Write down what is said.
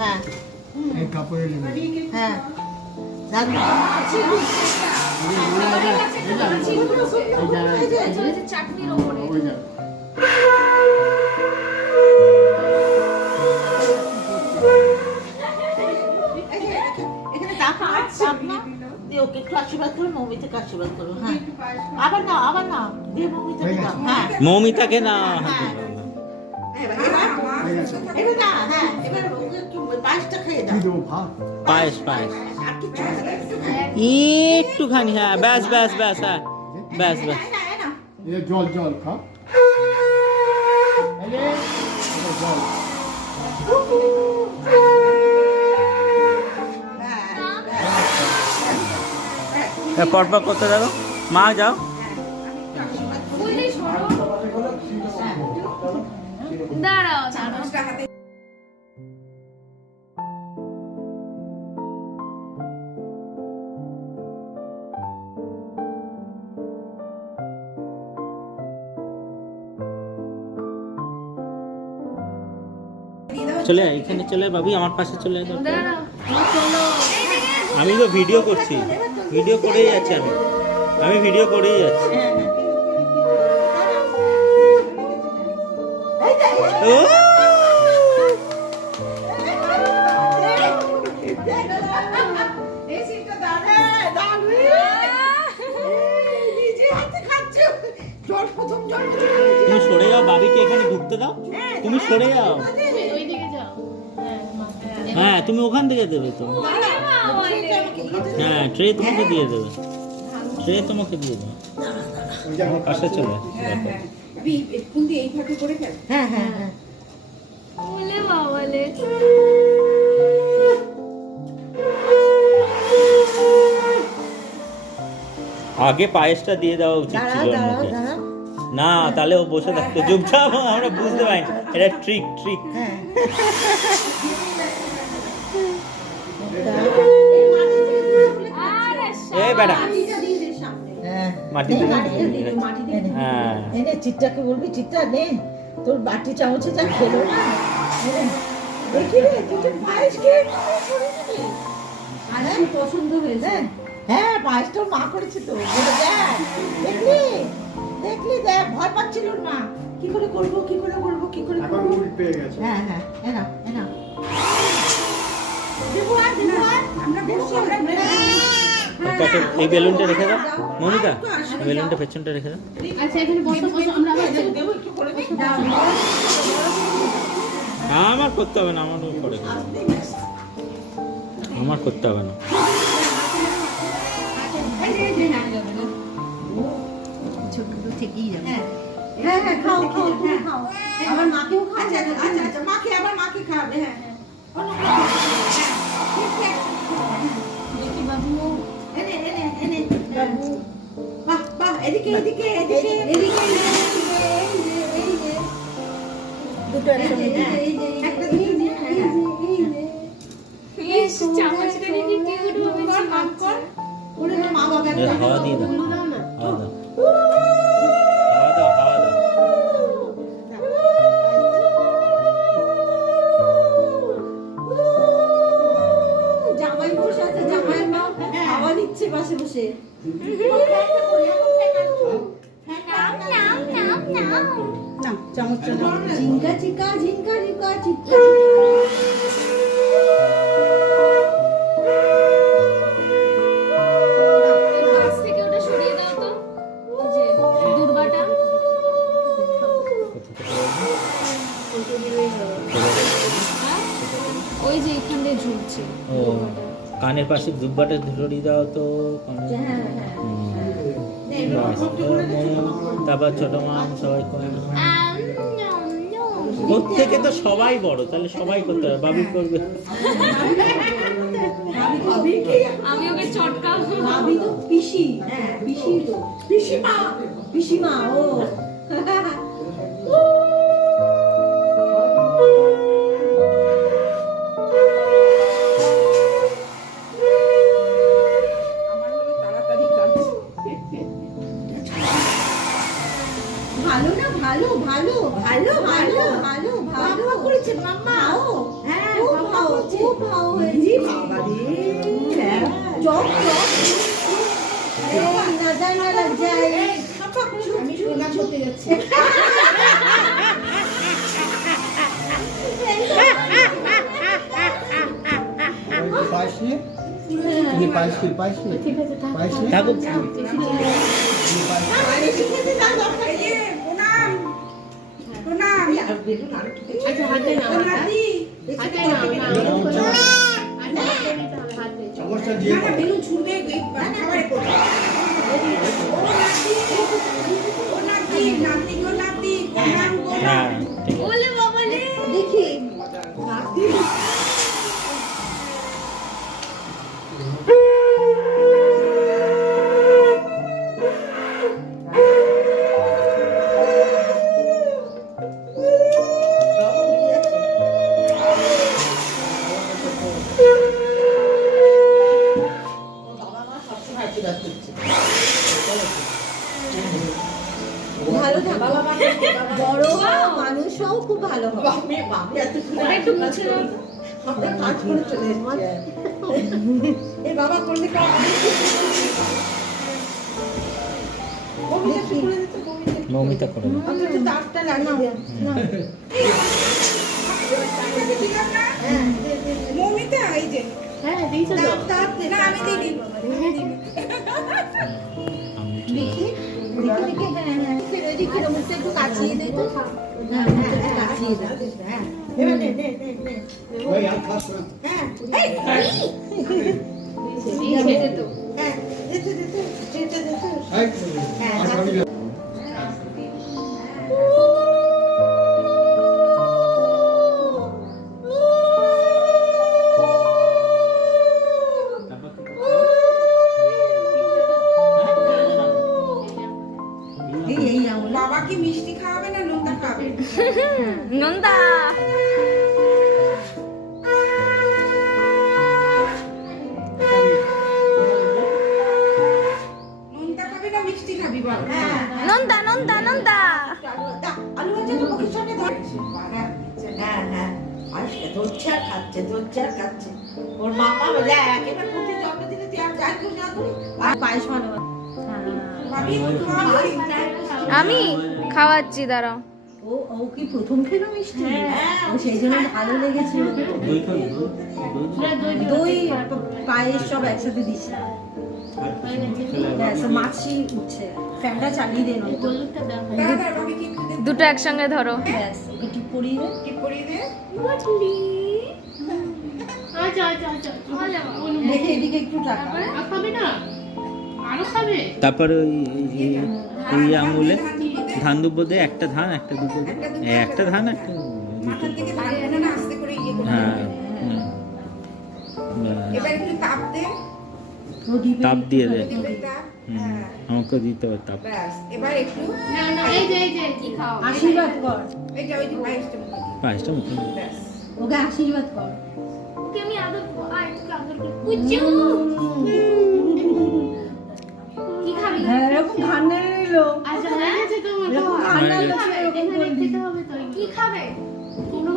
হ্যাঁ এই কাপড়ে হ্যাঁ চাটনির ওপরে এখানে টাকা দিয়ে ওকে একটু আশীর্বাদ করো, মৌমিতাকে আশীর্বাদ করো। হ্যাঁ আবার না দিয়ে মৌমিতাকে দাও। হ্যাঁ মৌমিতাকে না হ্যাঁ এবার না, হ্যাঁ এবার ওকে একটু পায়েসটা খেয়ে দাও। পায়েস আর কিছু একটুখানি, হ্যাঁ ব্যাস ব্যাস ব্যাস, হ্যাঁ ব্যাস ব্যাস। জল জল খাও জল পরপর করতে যাও, মা যাও। দাঁড়াও চলে আয়, এখানে চলে আয় বাবু, আমার পাশে চলে আয়। দাঁড়াও চলো আমি তো ভিডিও করছি, ভিডিও করেই যাচ্ছি, আমি ভিডিও করেই যাচ্ছি। ও তুমি সরে যাও, বাবিকে এখানে ঢুকতে দাও, তুমি সরে যাও। ওইদিকে যাও হ্যাঁ তুমি ওখান থেকে দেবে তো, হ্যাঁ ট্রে তোমাকে দিয়ে দেবে, ট্রে তোমাকে দিয়ে দেবে। আমার পাশে চলে হ্যাঁ হ্যাঁ হ্যাঁ বলে বাবালে আগে পায়েসটা দিয়ে দেওয়া উচিত ছিল ওর মুখে। না তাহলে ও বসে থাকতো চুপচাপ, আমরা বুঝতে পারি এটা ট্রিক ট্রিক। হ্যাঁ এ বেটা হ্যাঁ মাটিতে হ্যাঁ এনে চিত্রাকে বলবি, চিত্রা নে তোর বাটি চামচে যা খেলো না, দেখি রে তুই তো পায়েস খেয়ে পছন্দ হয়েছে। হ্যাঁ পায়েসটা মা করেছে তো, বলে দেখ দেখলি দেখ ভয় পাচ্ছিল ওর মা, কি করে করবো এখন মুড পেয়ে গেছে। হ্যাঁ হ্যাঁ এনা দেবো আমরা বসে ওর পাশে এই বেলুনটা রেখে দাও মমিতা, এই বেলুনটা পেছনটা রেখে দাও। আচ্ছা এখানে বসো আমরা আবার দেবো একটু করে দিই। আমার করতে হবে না, আমার পরে করবো। আমার করতে হবে না। হ্যাঁ হ্যাঁ খাও আবার মাকেও খাও। আচ্ছা মাকে আবার মাকে খাওয়াবে। হ্যাঁ দেখি বাবু এনে বাবু বাহ এদিকে দুটো একটা ইস চামচটা নিয়ে কিউট হবে কর ওরে মা বাবা হাওয়া দিয়ে দাও, দাও না হাওয়া দাও, হাওয়া দাও, হাওয়া দাও। জামাই বসে আছে, জামাই মা হাওয়া দিচ্ছে পাশে বসে। না চামচ ঝিঙ্কা চিকা চিকা পাশ থেকে ওটা সরিয়ে দাও তো, ওই যে দুর্বাটা ওই যে এখান দিয়ে ঝুলছে ও কানের পাশে দুব্বাটা ধরিয়ে দাও তো। তারপর ছোট মা সবাই করে, প্রত্যেকে তো সবাই বড়, তাহলে সবাই করতে হবে, বাবি করবে। আমি ওকে চটকাবো। ভাবি তো পিসি, হ্যাঁ পিসি তো পিসিমা ও আমার হলো তাড়াতাড়ি কাজ। ভালো না ভালো করেছে মাম্মা। ও হ্যাঁ খুব ভালো হয়েছে বাবা রে, হ্যাঁ। চপ চপ এই নজর না লাগ যায় আমি প্রণাম করতে যাচ্ছি। পায়েস নিয়ে তুমি পায়েস কি পায়েস নিয়ে ঠিক আছে থাক পায়েস নিয়ে থাকুক বেশি খেতে যাও, দরকার নেই। এই আর বেলুন আরো খেতে চাই। আচ্ছা হাতে নাও হাতে নাও হাতে চামচটা দিয়ে দাও। বেলুন ছুঁড়বে, খাবারে করবে। হ্যাঁ ঠিক আছে। বলে বাবা রে দেখি বাবা মা সবসময় আশীর্বাদ করছে। ভালো থাকো বড় হও, মানুষ হও, খুব ভালো হবে বাপরে, বাপরে, এত সুন্দর ওটা একটু আশীর্বাদ মুছে দাও তো। আমরা কাজ করে চলে এসেছি। এই বাবা করলে কাজ। বমিটা একটু করে দিতে, বমিটা একটু। মৌমিতা করে দাও। অন্তত তারটা লাগিয়ে দে। হ্যাঁ, দে, দে, দে। হ্যাঁ দিয়েছো তো তার দে। দেখি দেখি হ্যাঁ হ্যাঁ ওইদিকে মুখটা একটু কাছিয়ে দে তো হ্যাঁ হ্যাঁ একটু কাছিয়ে দে হ্যাঁ, এবার নে, নে, নে, নে। ওই আর খাস করে হ্যাঁ, দিয়েছে তো হ্যাঁ, যেতে, যেতে, যেতে, যেতে। এই হ্যাঁ, আর খাবি না। এই আঙুল বাবা কি মিষ্টি খাওয়াবে না নোনতা খাওয়াবে? নন্দা নোনতা খাবি না মিষ্টি খাবি বল? হ্যাঁ, নন্দা নন্দা নন্দা আলু ভাজা তো মুখের সামনে ধর। হ্যাঁ, হ্যাঁ, আজকে ধরছে আর খাচ্ছে, ধরছে আর খাচ্ছে। ওর মামা বলে একেবারে প্রতি জন্মদিনে তুই আর যাই করিস না করিস। পায়েস ভালো হয় ভাবি, ও খাওয়াবি? আমি খাওয়াচ্ছি দাঁড়াও ও ও কি প্রথম খেলো মিষ্টি হ্যাঁ, ও সেই জন্য ভালো লেগেছে দই খাবি? দই পায়েস সব একসাথে দিচ্ছে ব্যাস মাছি উঠছে ফ্যানটা চালিয়ে দে নয়তো দাঁড়া, দাঁড়া, ভাবি কি একটু দে, দুটো একসঙ্গে ধরো ব্যাস ওকে টিপ পরিয়ে দে টিপ পরিয়ে দে। আচ্ছা আচ্ছা আচ্ছা দেখে এদিকে একটু টাকা খাবে না আরো খাবে তারপর ওই এই আঙুলে ধান দুব্বো দিয়ে একটা ধান একটা দুব্বো দিয়ে। এই একটা ধান একটা মাথার দিকে ধান না আস্তে করে ইয়ে করে হ্যাঁ দিবি। হুম। এবার একটু তাপ দে, ও ডিপে তাপ দিয়ে দে দিবে তাপ। হুম, হ্যাঁ, আমাকে দিতে হবে তাপ ব্যাস। এবার একটু না না এই যে কি খাও আশীর্বাদ কর এইটা ওই যে পায়েসটা মুখে দিবি। পায়েসটা মুখে দিই। ব্যাস। ওকে আশীর্বাদ কর ওকে আমি আদর করব আয় তোকে আদর করব কুচু কি খাবি হ্যাঁ এরকম ঘান্না এলো আচ্ছা হয়ে গেছে তোমার এরকম খাওয়া? ঘান্না হয়ে এলো খাবে? এরকম এখানে করবি খেতে হবে তো কি খাবে কোনো